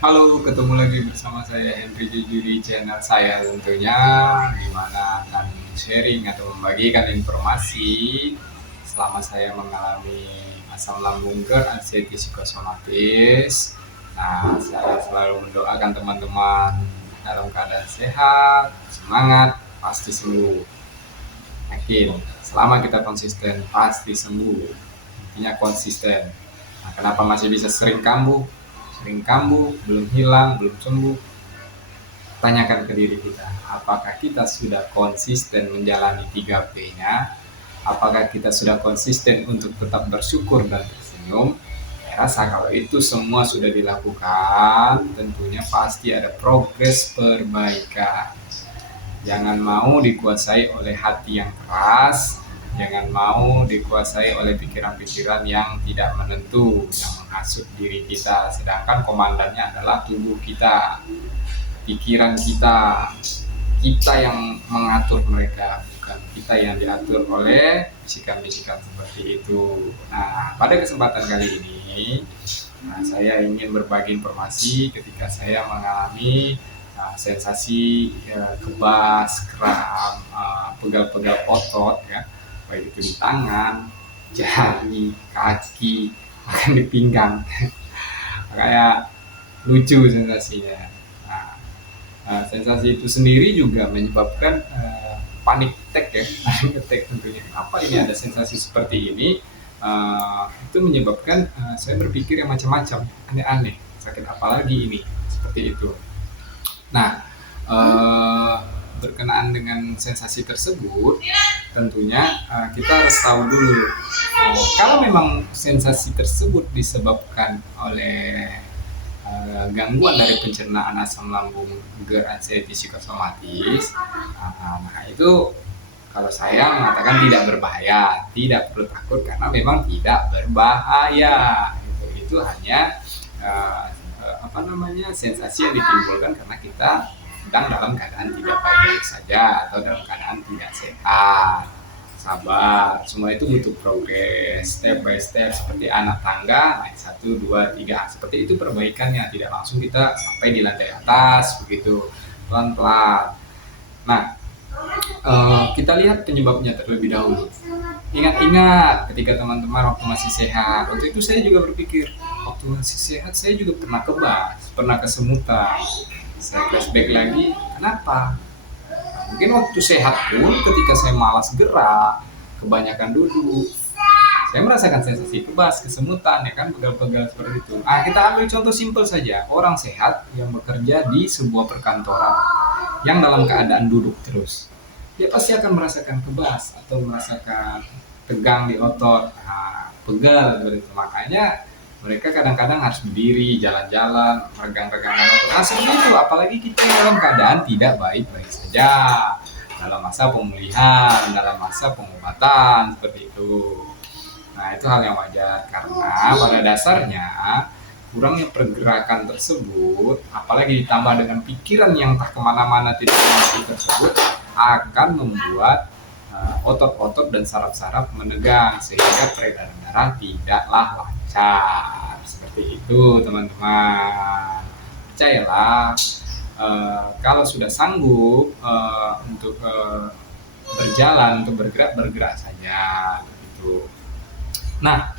Halo, ketemu lagi bersama saya Henry Jujur di channel saya tentunya, di mana akan sharing atau membagikan informasi selama saya mengalami asam lambung berat psikosomatis. Nah, saya selalu mendoakan teman-teman dalam keadaan sehat, semangat, pasti sembuh. Yakin, selama kita konsisten pasti sembuh. Intinya konsisten. Nah, kenapa masih bisa sering kambuh? Sering kambuh, belum hilang, belum sembuh. Tanyakan ke diri kita, apakah kita sudah konsisten menjalani 3P-nya? Apakah kita sudah konsisten untuk tetap bersyukur dan tersenyum? Saya rasa kalau itu semua sudah dilakukan, tentunya pasti ada progres perbaikan. Jangan mau dikuasai oleh hati yang keras, jangan mau dikuasai oleh pikiran-pikiran yang tidak menentu, yang menghasut diri kita, sedangkan komandannya adalah tubuh kita, pikiran kita. Kita yang mengatur mereka, bukan kita yang diatur oleh bisikan-bisikan seperti itu. Nah, pada kesempatan kali ini, saya ingin berbagi informasi ketika saya mengalami sensasi kebas, kram, pegal-pegal otot, ya, baik itu di tangan, jari, kaki, bahkan di pinggang. Kayak lucu sensasinya. Nah, sensasi itu sendiri juga menyebabkan panic attack, ya, panic attack tentunya. Apa ini ada sensasi seperti ini? Itu menyebabkan saya berpikir yang macam-macam, aneh-aneh, sakit apa lagi ini, seperti itu. Nah, eh, berkenaan dengan sensasi tersebut, tentunya kita harus tahu dulu, kalau memang sensasi tersebut disebabkan oleh gangguan dari pencernaan asam lambung beranxiety psikosomatis. Nah, itu kalau saya mengatakan tidak berbahaya, tidak perlu takut karena memang tidak berbahaya. Itu hanya apa namanya, sensasi yang ditimbulkan karena kita sedang dalam keadaan tidak baik saja atau dalam keadaan tidak sehat. Sabar, semua itu butuh progres, step by step, seperti anak tangga, naik 1, 2, 3, seperti itu perbaikannya, tidak langsung kita sampai di lantai atas begitu, pelan-pelan. Nah, kita lihat penyebabnya terlebih dahulu. Ingat-ingat ketika teman-teman waktu masih sehat, waktu itu saya juga berpikir, waktu masih sehat saya juga pernah kebas, pernah kesemutan. Saya flashback lagi, kenapa? Mungkin waktu sehat pun ketika saya malas gerak, kebanyakan duduk, saya merasakan sensasi kebas, kesemutan, ya kan, pegal-pegal seperti itu. Kita ambil contoh simpel saja, orang sehat yang bekerja di sebuah perkantoran yang dalam keadaan duduk terus, dia pasti akan merasakan kebas atau merasakan tegang di otot, pegal seperti itu. Makanya mereka kadang-kadang harus berdiri, jalan-jalan, regang-regangan otot. Seperti itu, apalagi kita dalam keadaan tidak baik-baik saja, dalam masa pemulihan, dalam masa pengobatan, seperti itu. Nah, itu hal yang wajar karena pada dasarnya kurangnya pergerakan tersebut, apalagi ditambah dengan pikiran yang tak kemana-mana tidak mengerti tersebut, akan membuat otot-otot dan saraf-saraf menegang sehingga peredaran darah tidaklah lancar. Seperti itu, teman-teman. Percayalah, kalau sudah sanggup untuk berjalan, untuk bergerak, bergerak saja. Gitu. Nah,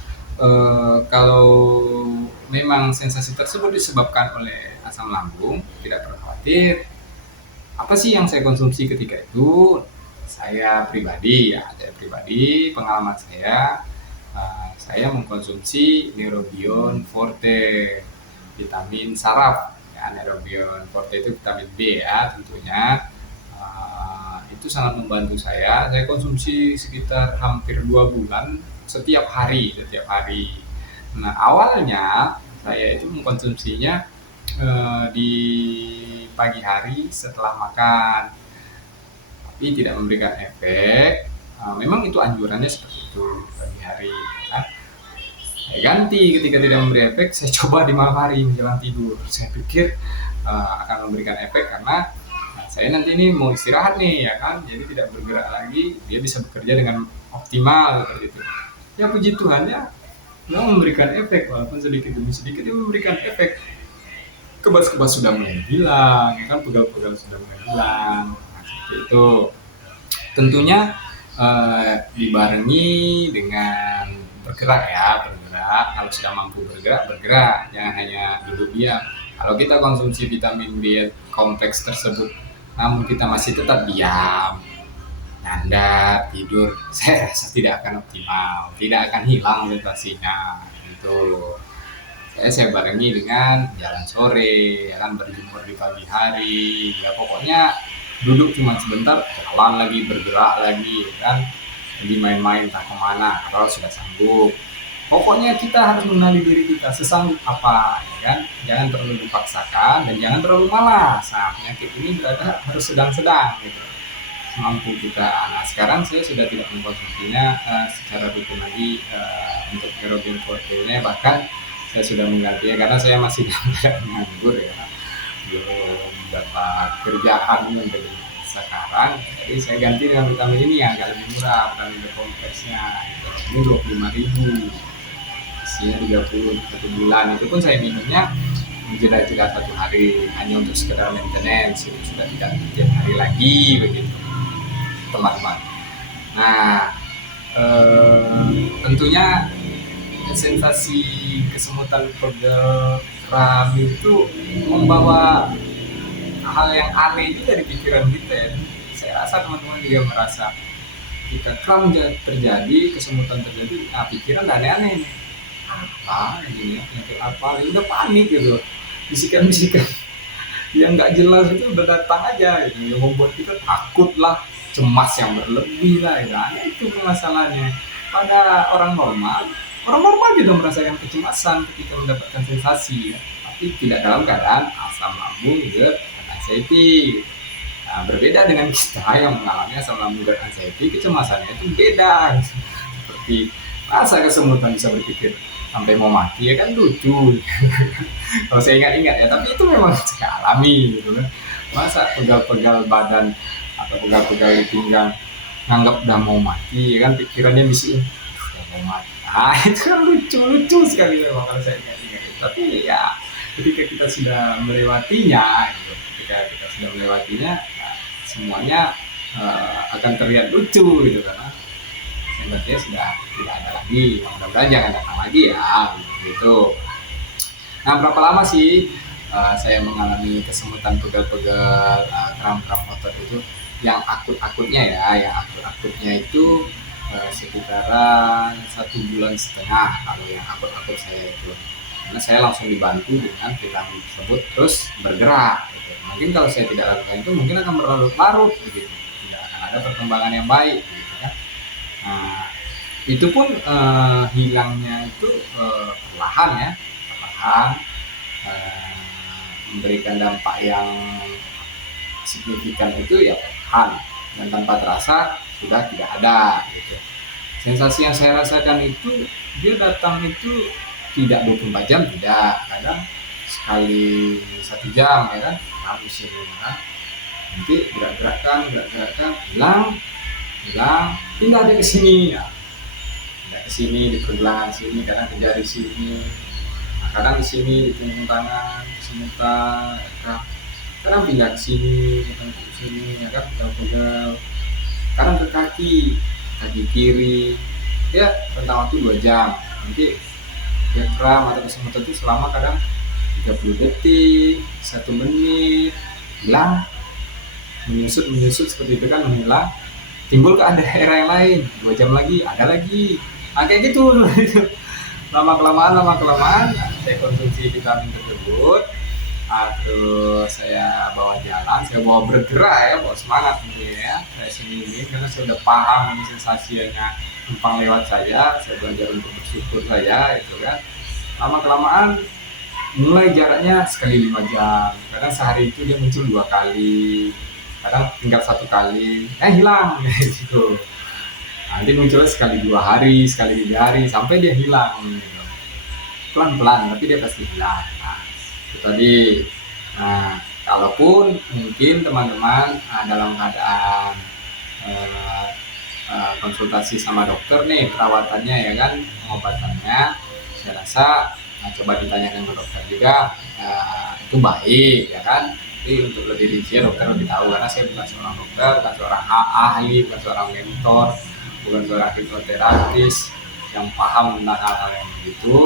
kalau memang sensasi tersebut disebabkan oleh asam lambung, tidak perlu khawatir. Apa sih yang saya konsumsi ketika itu? Saya pribadi, pengalaman saya mengkonsumsi Neurobion Forte, vitamin saraf. Ya, Neurobion Forte itu vitamin B, ya, tentunya. Itu sangat membantu saya. Saya konsumsi sekitar hampir 2 bulan, setiap hari, setiap hari. Nah, awalnya saya itu mengkonsumsinya di pagi hari setelah makan, tapi tidak memberikan efek. Memang itu anjurannya seperti itu, pagi hari, kan? Saya ganti ketika tidak memberi efek, saya coba di malam hari menjelang tidur. Saya pikir akan memberikan efek karena saya nanti ini mau istirahat nih, ya kan, jadi tidak bergerak lagi, dia bisa bekerja dengan optimal seperti itu. Ya, puji Tuhan, ya, memang memberikan efek, walaupun sedikit demi sedikit dia memberikan efek. kebas-kebas sudah mulai hilang, ya kan, pegal-pegal sudah mulai hilang. Nah, seperti itu. Tentunya dibarengi dengan bergerak ya, bergerak. Kalau sudah mampu bergerak, bergerak. Jangan hanya duduk diam. Kalau kita konsumsi vitamin B kompleks tersebut, namun kita masih tetap diam, Anda tidur, saya rasa tidak akan optimal, tidak akan hilang motivasinya. Itu saya barengi dengan jalan sore, ya kan, berjemur di pagi hari, ya pokoknya duduk cuma sebentar, jalan lagi, bergerak lagi, ya kan, pergi main-main entah kemana kalau sudah sanggup. Pokoknya kita harus mengenali diri kita sesanggup apa, ya kan, jangan terlalu dipaksakan dan jangan terlalu malas. Nah, penyakit ini berada harus sedang-sedang gitu, mampu kita. Nah, sekarang saya sudah tidak mengkonsumsinya secara rutin lagi untuk erogen forte-nya, bahkan saya sudah menggantinya karena saya masih dalam menganggur ya, belum dapat kerjaan menjadi sekarang, jadi saya ganti dengan vitamin ini yang agak lebih murah, vitamin B kompleksnya gitu. Ini 25.000, isinya 30 satu bulan. Itu pun saya minumnya jeda-jeda 1 hari hanya untuk sekedar maintenance, itu sudah tidak tiap hari lagi begitu teman-teman. Nah, tentunya sensasi kesemutan pegal kram itu membawa hal yang aneh itu dari pikiran kita ya. Saya rasa teman-teman juga merasa jika kram terjadi, kesemutan terjadi, nah pikiran aneh-aneh nih. Apa ini ya, penyakit apa, ya udah panik gitu, bisikan-bisikan yang nggak jelas itu udah datang aja gitu, yang membuat kita takut lah, cemas yang berlebih lah, ya. Nah, itu masalahnya. Pada orang normal juga merasakan kecemasan ketika mendapatkan sensasi, ya. Tapi tidak dalam keadaan asam lambung, GERD, dan anxiety. Nah, berbeda dengan kita yang mengalami asam lambung, GERD, anxiety, kecemasannya itu beda. Seperti masa kesemutan bisa berpikir sampai mau mati, ya kan lucu. Kalau saya ingat-ingat ya, tapi itu memang saya alami gitu kan. Masa pegal-pegal badan atau pegal-pegal di pinggang nganggap udah mau mati, ya kan, pikirannya bisikin udah mau mati. Nah, itu kan lucu sekali memang kalau saya ingat-ingat. Tapi ya ketika kita sudah melewatinya gitu, nah, semuanya akan terlihat lucu gitu, karena sensasinya sudah tidak ada lagi. Mudah-mudahan jangan datang lagi ya gitu. Nah, berapa lama sih saya mengalami kesemutan pegal-pegal, kram-kram otot itu? Yang akut-akutnya ya, yang akut-akutnya itu sekitaran 1,5 bulan kalau yang akut-akut saya itu. Karena saya langsung dibantu dengan vitamin tersebut, terus bergerak gitu. Mungkin kalau saya tidak lakukan itu mungkin akan berlarut-larut begitu, tidak akan ada perkembangan yang baik gitu kan. Nah, itu pun hilangnya itu perlahan ya, perlahan, memberikan dampak yang signifikan itu ya perlahan, dan tanpa terasa sudah tidak ada gitu. Sensasi yang saya rasakan itu dia datang itu tidak 24 jam, tidak, kadang sekali 1 jam ya kan, habis ini kan, nanti gerak-gerakan hilang, pindah dia ke sini ya, pindah ke sini di pergelangan sini, kadang kerja di sini, nah, kadang di sini di punggung tangan, semutan, kadang pindah ke sini, ya kan, pegal-pegal, kadang ke kaki kiri, ya rentang waktu 2 jam, nanti dia kram atau kesemutan itu selama kadang 30 detik, 1 menit, hilang, menyusut seperti itu kan, menghilang, timbul ke daerah yang lain, 2 jam lagi ada lagi, nah, kayak gitu. lama kelamaan saya konsumsi vitamin tersebut, terus saya bawa jalan, saya bawa bergerak ya, bawa semangat gitu ya, saya senyumin karena saya udah paham ini sensasinya numpang lewat saya belajar untuk bersyukur saya itu kan. Lama kelamaan mulai jaraknya sekali 5 jam, kadang sehari itu dia muncul 2 kali, kadang tinggal 1 kali, hilang gitu. Nanti munculnya sekali 2 hari, sekali 3 hari, sampai dia hilang gitu. Pelan-pelan tapi dia pasti hilang. Nah, itu tadi. Nah, kalaupun mungkin teman-teman dalam keadaan konsultasi sama dokter nih, perawatannya ya kan, pengobatannya, saya rasa coba ditanyakan ke dokter juga itu baik ya kan. Tapi untuk lebih rinci dokter lebih tahu, karena saya bukan seorang dokter, bukan seorang ahli, bukan seorang mentor, bukan seorang hipnoterapis yang paham tentang hal-hal yang begitu.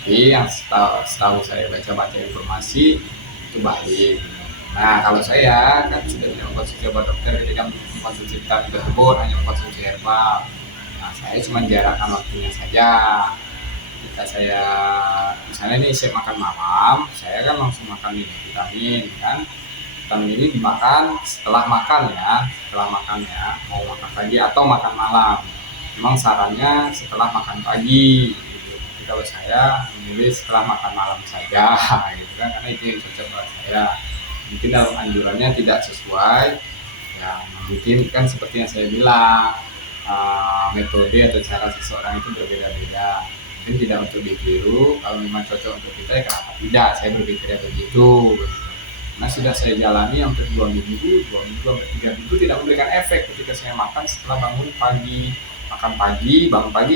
Tapi yang setahu saya baca-baca informasi itu baik. Nah, kalau saya kan sudah tidak mengkonsumsi obat dokter, ketika mengkonsumsi vitamin tersebut hanya mengkonsumsi herbal. Nah, saya cuma jarakkan waktunya saja. Ketika saya misalnya nih saya makan malam, saya kan langsung makan ini vitamin kan. Vitamin ini dimakan setelah makan ya, mau makan pagi atau makan malam. Memang sarannya setelah makan pagi. Gitu. Jadi kalau saya memilih setelah makan malam saja, gitu kan, karena itu yang cocok buat saya. Mungkin dalam anjurannya tidak sesuai, ya mungkin kan seperti yang saya bilang, metode atau cara seseorang itu berbeda-beda. Mungkin tidak untuk ditiru, kalau memang cocok untuk kita ya kenapa tidak, saya berpikirnya begitu. Nah sudah saya jalani hampir 2 minggu, hampir 3 minggu tidak memberikan efek. Ketika saya makan setelah bangun pagi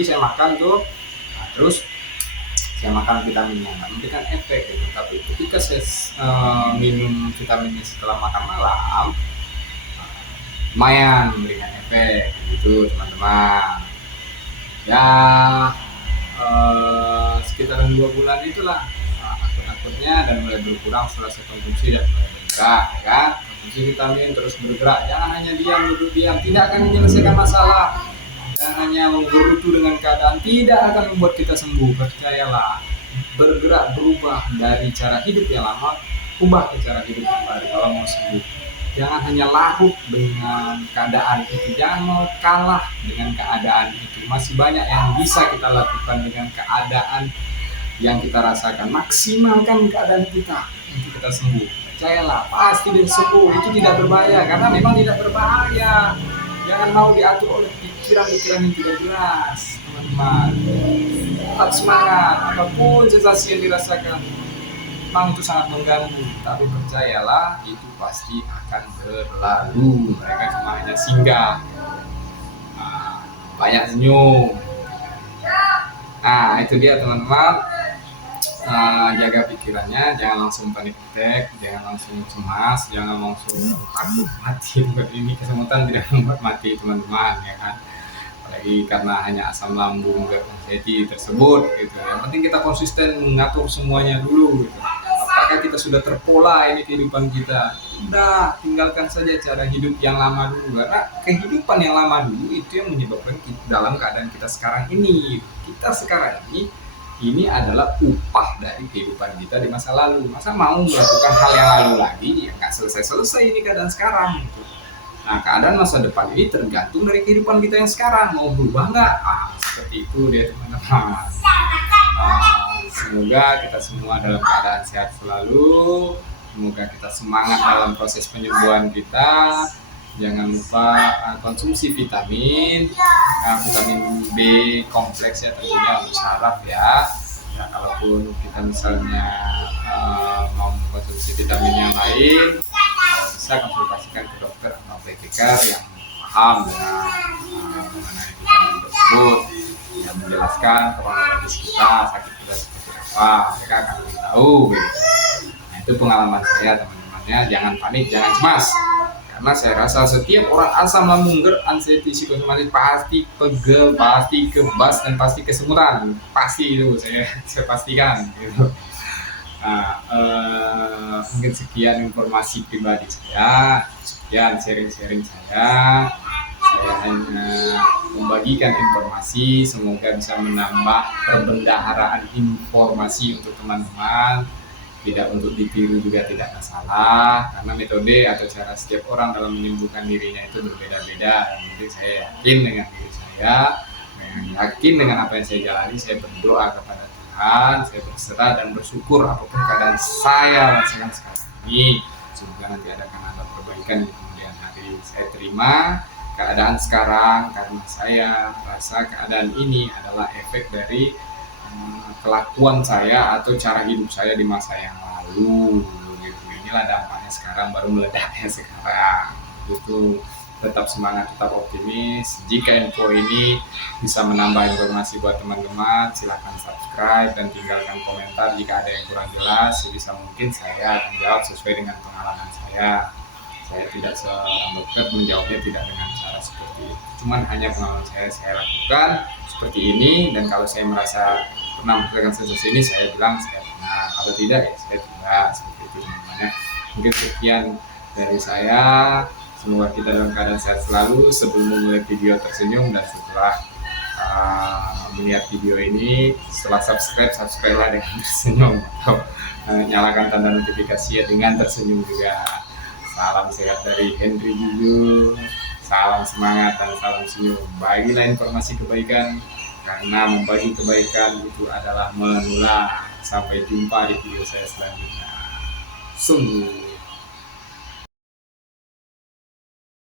saya makan tuh, nah, terus saya makan vitaminnya nggak memberikan efek gitu. Tapi ketika saya minum vitaminnya setelah makan malam, lumayan memberikan efek gitu teman-teman ya. Sekitaran 2 bulan itulah akut-akutnya dan mulai berkurang setelah saya konsumsi dan mulai bergerak ya kan. Konsumsi vitamin terus bergerak, jangan hanya duduk diam, tidak akan menyelesaikan masalah. Jangan hanya menggerutu dengan keadaan, tidak akan membuat kita sembuh. Percayalah, bergerak, berubah dari cara hidup yang lama, ubah ke cara hidup yang baru kalau mau sembuh. Jangan hanya larut dengan keadaan itu, jangan mau kalah dengan keadaan itu. Masih banyak yang bisa kita lakukan dengan keadaan yang kita rasakan. Maksimalkan keadaan kita untuk kita sembuh. Percayalah, pasti dia sembuh. Itu tidak berbahaya, karena memang tidak berbahaya. Jangan mau diatur oleh pikiran-pikiran yang tidak jelas, teman-teman. Tetap semangat, apapun sensasi yang dirasakan. Memang itu sangat mengganggu, tapi percayalah itu pasti akan berlalu. Mereka cuma hanya singgah. Banyak senyum. Nah itu dia teman-teman. Jaga pikirannya, jangan langsung panik attack, jangan langsung cemas, jangan langsung takut mati. Ini kesemutan tidak membuat mati teman-teman ya kan. Apalagi karena hanya asam lambung gerd anxiety tersebut gitu. Yang penting kita konsisten mengatur semuanya dulu gitu. Apakah kita sudah terpola ini kehidupan kita? Udah, tinggalkan saja cara hidup yang lama dulu, karena kehidupan yang lama dulu itu yang menyebabkan kita dalam keadaan kita sekarang ini. Kita sekarang ini adalah upah dari kehidupan kita di masa lalu. Masa mau melakukan hal yang lalu lagi, ya nggak selesai ini keadaan sekarang gitu. Nah, keadaan masa depan ini tergantung dari kehidupan kita yang sekarang. Mau berubah nggak? Seperti itu dia teman-teman. Semoga kita semua dalam keadaan sehat selalu. Semoga kita semangat dalam proses penyembuhan kita. Jangan lupa konsumsi vitamin, vitamin B kompleks ya tentunya untuk saraf ya. Nah, kalaupun kita misalnya mau mengkonsumsi vitamin yang lain, bisa konsultasikan ke dokter atau apoteker yang paham dengan mengenai vitamin tersebut, yang menjelaskan kronologis kita sakit kita seperti apa, mereka akan lebih tahu gitu. Nah, itu pengalaman saya teman-temannya. Jangan panik, jangan cemas, karena saya rasa setiap orang asam lambung gerd anxiety psikosomatik pasti pegel, pasti kebas, dan pasti kesemutan, pasti itu saya pastikan gitu. Nah, mungkin sekian informasi pribadi saya, sekian sharing-sharing saya hanya membagikan informasi, semoga bisa menambah perbendaharaan informasi untuk teman-teman. Tidak untuk ditiru juga tidak masalah, karena metode atau cara setiap orang dalam menyembuhkan dirinya itu berbeda-beda. Jadi saya yakin dengan diri saya, yakin dengan apa yang saya jalani. Saya berdoa kepada Tuhan, saya berserah dan bersyukur apapun keadaan saya rasakan sekarang ini. Semoga nanti ada perbaikan di kemudian hari. Saya terima keadaan sekarang karena saya rasa keadaan ini adalah efek dari kelakuan saya atau cara hidup saya di masa yang lalu gitu. Inilah dampaknya sekarang, baru meledaknya sekarang gitu. tetap semangat, tetap optimis. Jika info ini bisa menambah informasi buat teman-teman, silahkan subscribe dan tinggalkan komentar jika ada yang kurang jelas. Sebisa mungkin saya akan jawab sesuai dengan pengalaman saya. Saya tidak seorang dokter, menjawabnya tidak dengan cara seperti itu. Cuman hanya pengalaman saya lakukan seperti ini, dan kalau saya merasa pernah merasakan sensasi ini, saya bilang saya pernah. Kalau tidak, ya saya tidak. Seperti itu namanya. Mungkin sekian dari saya. Semoga kita dalam keadaan sehat selalu. Sebelum memulai video tersenyum, dan setelah melihat video ini, setelah subscribe lah dengan tersenyum, atau nyalakan tanda notifikasi ya dengan tersenyum juga. Salam sehat dari Henry Juju. Salam semangat dan salam senyum. Bagilah informasi kebaikan, karena membagi kebaikan itu adalah menular. Sampai jumpa di video saya selanjutnya. Sungguh